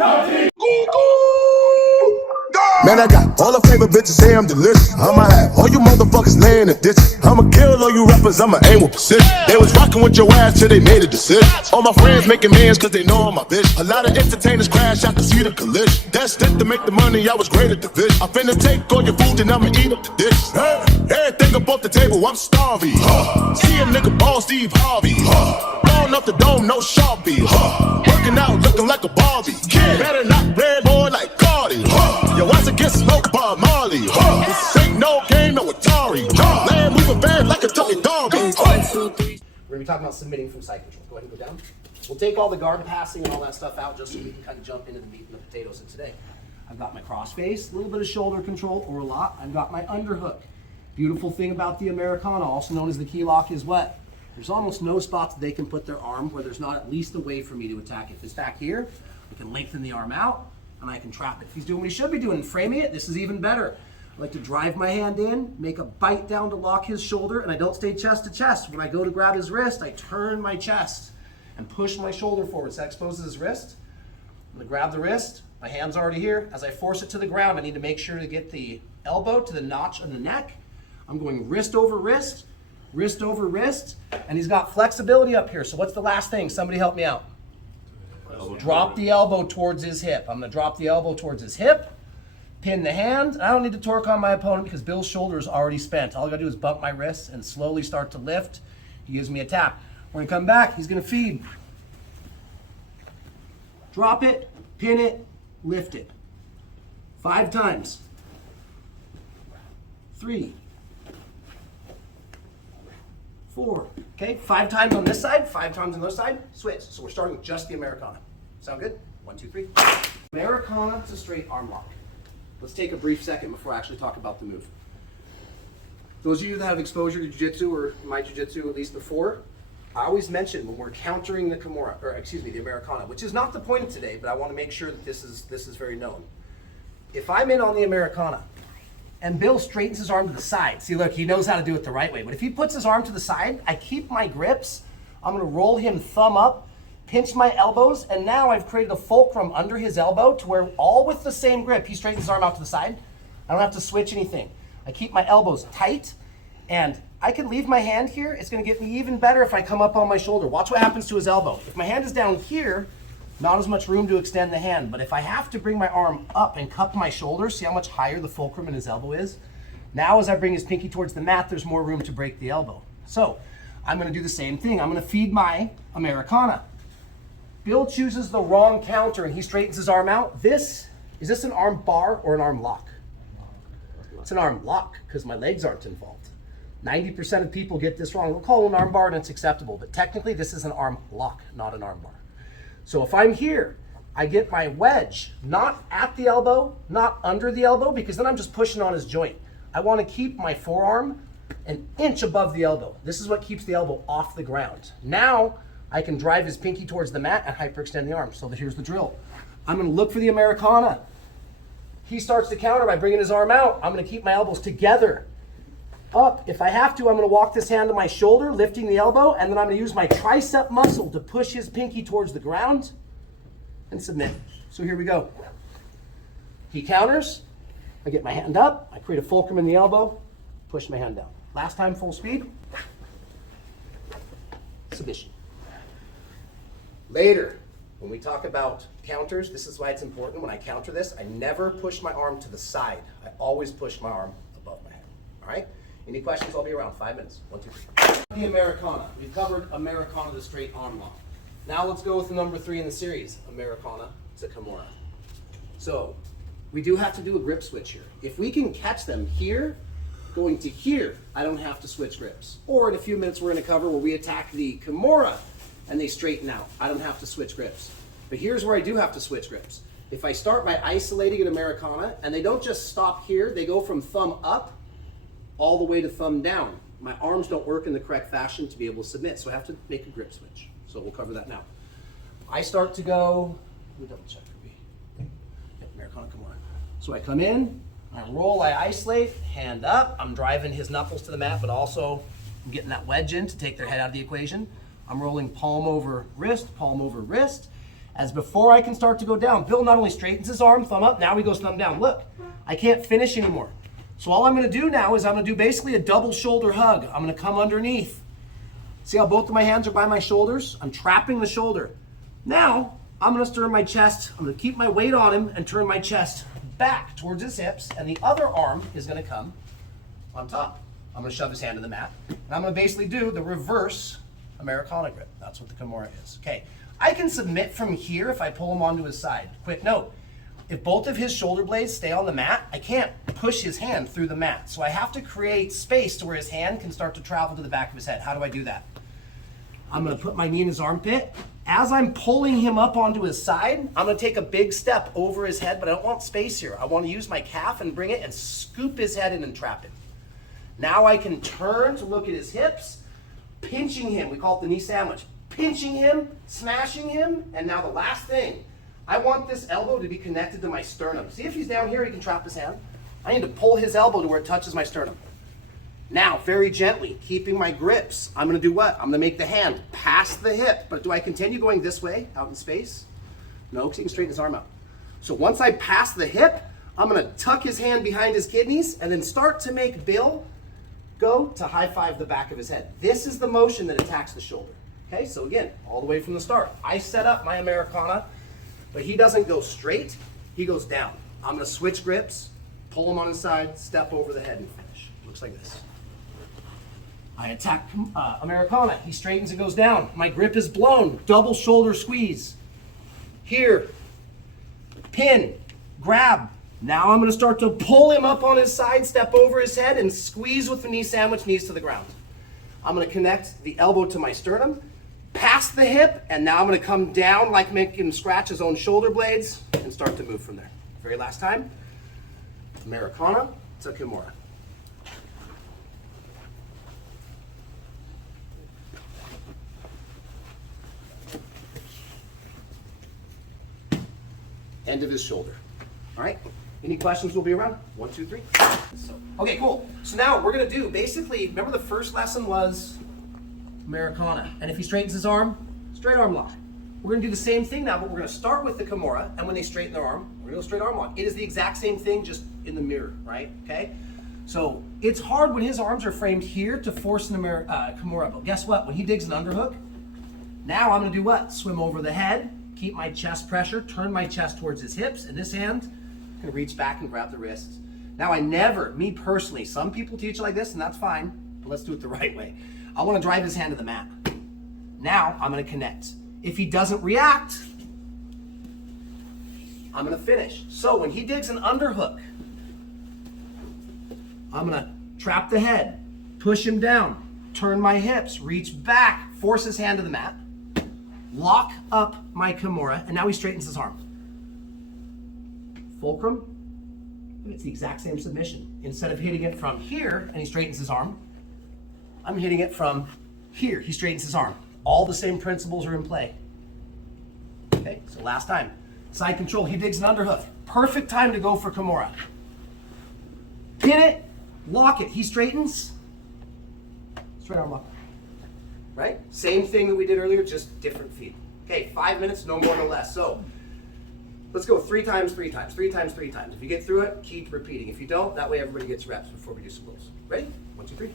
Man, I got all the favorite bitches say I'm delicious. I'ma have all you motherfuckers laying in the ditches. I'ma kill all you rappers, I'ma aim with precision. They was rocking with your ass till they made a decision. All my friends making millions cause they know I'm my bitch. A lot of entertainers crash out to see the collision. That's it to make the money, I was great at the vision. I finna take all your food and I'ma eat up the dish. Everything up off the table, I'm starving. See a nigga ball Steve Harvey. Blowing up the dome, no Sharpie. Working out, looking like a Barbie. Kid, better not red boy like Cardi. Yo, watch it get smoked by Marley. This ain't no game, no Atari. Land moving fast like a Tony Darby. We're gonna be talking about submitting from side control. Go ahead and go down. We'll take all the guard passing and all that stuff out just so we can kind of jump into the meat and the potatoes of today. I've got my cross face, a little bit of shoulder control or a lot. I've got my underhook. Beautiful thing about the Americana, also known as the key lock, is what? There's almost no spots that they can put their arm where there's not at least a way for me to attack it. If it's back here, I can lengthen the arm out and I can trap it. If he's doing what he should be doing, framing it, this is even better. I like to drive my hand in, make a bite down to lock his shoulder, and I don't stay chest to chest. When I go to grab his wrist, I turn my chest and push my shoulder forward. So that exposes his wrist. I'm gonna grab the wrist, my hand's already here. As I force it to the ground, I need to make sure to get the elbow to the notch on the neck. I'm going wrist over wrist, wrist over wrist, and he's got flexibility up here. So what's the last thing? Somebody help me out. Drop the elbow towards his hip. I'm gonna drop the elbow towards his hip, pin the hand. I don't need to torque on my opponent because Bill's shoulder is already spent. All I gotta do is bump my wrists and slowly start to lift. He gives me a tap. We're gonna come back, he's gonna feed. Drop it, pin it, lift it. 5 times. 3, 4, okay? 5 times on this side, 5 times on this side, switch. So we're starting with just the Americana. Sound good? 1, 2, 3. Americana to straight arm lock. Let's take a brief second before I actually talk about the move. Those of you that have exposure to jiu-jitsu or my jiu-jitsu at least before, I always mention when we're countering the Kimura, or excuse me, the Americana, which is not the point of today, but I want to make sure that this is very known. If I'm in on the Americana and Bill straightens his arm to the side, see look, he knows how to do it the right way, but if he puts his arm to the side, I keep my grips, I'm going to roll him thumb up, pinch my elbows, and now I've created a fulcrum under his elbow to where all with the same grip, he straightens his arm out to the side. I don't have to switch anything. I keep my elbows tight, and I can leave my hand here. It's gonna get me even better if I come up on my shoulder. Watch what happens to his elbow. If my hand is down here, not as much room to extend the hand, but if I have to bring my arm up and cup my shoulder, see how much higher the fulcrum in his elbow is? Now as I bring his pinky towards the mat, there's more room to break the elbow. So I'm gonna do the same thing. I'm gonna feed my Americana. Bill chooses the wrong counter and he straightens his arm out. Is this an arm bar or an arm lock? It's an arm lock because my legs aren't involved. 90% of people get this wrong. We'll call it an arm bar and it's acceptable, but technically this is an arm lock, not an arm bar. So if I'm here, I get my wedge, not at the elbow, not under the elbow, because then I'm just pushing on his joint. I want to keep my forearm an inch above the elbow. This is what keeps the elbow off the ground. Now, I can drive his pinky towards the mat and hyperextend the arm. So here's the drill. I'm gonna look for the Americana. He starts to counter by bringing his arm out. I'm gonna keep my elbows together. Up, if I have to, I'm gonna walk this hand to my shoulder, lifting the elbow, and then I'm gonna use my tricep muscle to push his pinky towards the ground and submit. So here we go. He counters, I get my hand up, I create a fulcrum in the elbow, push my hand down. Last time, full speed. Submission. Later, when we talk about counters, this is why it's important. When I counter this, I never push my arm to the side. I always push my arm above my head. All right? Any questions? I'll be around 5 minutes. 1, 2, 3. The Americana. We've covered Americana, the straight arm lock. Now let's go with the number 3 in the series, Americana to Kimura. So we do have to do a grip switch here. If we can catch them here, going to here, I don't have to switch grips. Or in a few minutes, we're going to cover where we attack the Kimura and they straighten out. I don't have to switch grips. But here's where I do have to switch grips. If I start by isolating an Americana, and they don't just stop here, they go from thumb up all the way to thumb down. My arms don't work in the correct fashion to be able to submit, so I have to make a grip switch. So we'll cover that now. I start to go, let me double check for me. Yep, Americana, come on. So I come in, I roll, I isolate, hand up. I'm driving his knuckles to the mat, but also I'm getting that wedge in to take their head out of the equation. I'm rolling palm over wrist, as before I can start to go down, Bill not only straightens his arm, thumb up, now he goes thumb down. Look, I can't finish anymore. So all I'm gonna do now is I'm gonna do basically a double shoulder hug. I'm gonna come underneath. See how both of my hands are by my shoulders? I'm trapping the shoulder. Now, I'm gonna turn my chest, I'm gonna keep my weight on him and turn my chest back towards his hips, and the other arm is gonna come on top. I'm gonna shove his hand to the mat, and I'm gonna basically do the reverse Americana grip. That's what the Kimura is. Okay, I can submit from here if I pull him onto his side. Quick note, if both of his shoulder blades stay on the mat, I can't push his hand through the mat. So I have to create space to where his hand can start to travel to the back of his head. How do I do that? I'm gonna put my knee in his armpit. As I'm pulling him up onto his side, I'm gonna take a big step over his head, but I don't want space here. I wanna use my calf and bring it and scoop his head in and trap him. Now I can turn to look at his hips, pinching him. We call it the knee sandwich. Pinching him, smashing him, and now the last thing, I want this elbow to be connected to my sternum. See if he's down here, he can trap his hand. I need to pull his elbow to where it touches my sternum. Now, very gently, keeping my grips, I'm gonna do what? I'm gonna make the hand past the hip, but do I continue going this way, out in space? No, because he can straighten his arm out. So once I pass the hip, I'm gonna tuck his hand behind his kidneys and then start to make Bill go to high five the back of his head. This is the motion that attacks the shoulder. Okay, so again, all the way from the start. I set up my Americana, but he doesn't go straight, he goes down. I'm gonna switch grips, pull him on his side, step over the head and finish. Looks like this. I attack Americana, he straightens and goes down. My grip is blown, double shoulder squeeze. Here, pin, grab. Now I'm gonna start to pull him up on his side, step over his head and squeeze with the knee sandwich, knees to the ground. I'm gonna connect the elbow to my sternum, past the hip, and now I'm gonna come down like making him scratch his own shoulder blades and start to move from there. Very last time, Americana to Kimura. End of his shoulder. All right, any questions? We'll be around. 1, 2, 3. Okay, cool. So now we're gonna do, basically, remember the first lesson was Americana. And if he straightens his arm, straight arm lock. We're gonna do the same thing now, but we're gonna start with the Kimura, and when they straighten their arm, we're gonna go straight arm lock. It is the exact same thing, just in the mirror, right? Okay? So it's hard when his arms are framed here to force an Kimura, but guess what? When he digs an underhook, now I'm gonna do what? Swim over the head, keep my chest pressure, turn my chest towards his hips, and this hand, I'm gonna reach back and grab the wrists. Now I never, me personally, some people teach it like this, and that's fine, but let's do it the right way. I wanna drive his hand to the mat. Now I'm gonna connect. If he doesn't react, I'm gonna finish. So when he digs an underhook, I'm gonna trap the head, push him down, turn my hips, reach back, force his hand to the mat, lock up my Kimura, and now he straightens his arm. Fulcrum, it's the exact same submission. Instead of hitting it from here and he straightens his arm, I'm hitting it from here, he straightens his arm. All the same principles are in play. Okay, so last time. Side control, he digs an underhook. Perfect time to go for Kimura. Pin it, lock it, he straightens, straight arm lock. Right? Same thing that we did earlier, just different feet. Okay, 5 minutes, no more, no less. So let's go 3 times, 3 times, 3 times, 3 times. If you get through it, keep repeating. If you don't, that way everybody gets reps before we do some goals. Ready? 1, 2, 3.